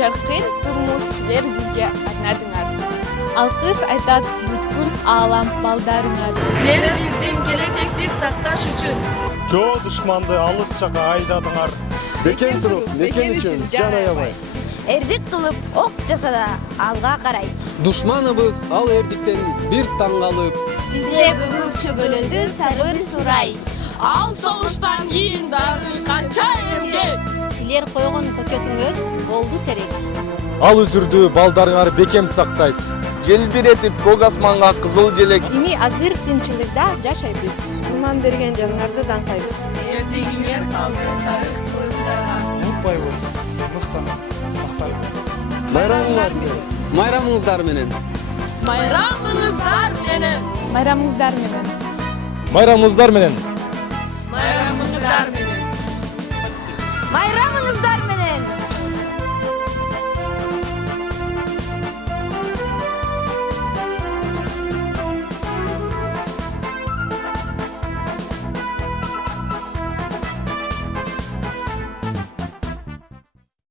жаркын турмуш силер бизге катнадыңар. Алкыш айтат бүткүл аалам балдарыңар. Силер биздин келечекти сакташ үчүн Жоо душманды алыс жака айдадыңар. Бекен туруп, мекен үчүн жан аябай. Эрдик кылып ок жасада алга карай. Душманыбыз ал эрдиктен бир таң калып, Бизде бүгүп чөгөлөдү сабыр сурай. ал согуштан кийин дагы канча эмгек. Силер койгон көкөтүңөр болду терек. Ал үзүрдү балдарыңар бекем сактайт. Желбиретип көк асманга кызыл желек. Эми азыр тынчылыкта жашайбыз. Курман берген жаныңарды даңкайбыз. Эрдигиңер калды тарых кылымдарга. Унутпайбыз, сыймыктан сактайбыз. Байрамыңар менен. майрамыңыздар менен. Майрамыңыздар менен. Майрамыңыздар менен. Майрамыңыздар менен. Майрамыңыздар менен. Майрамыңыздар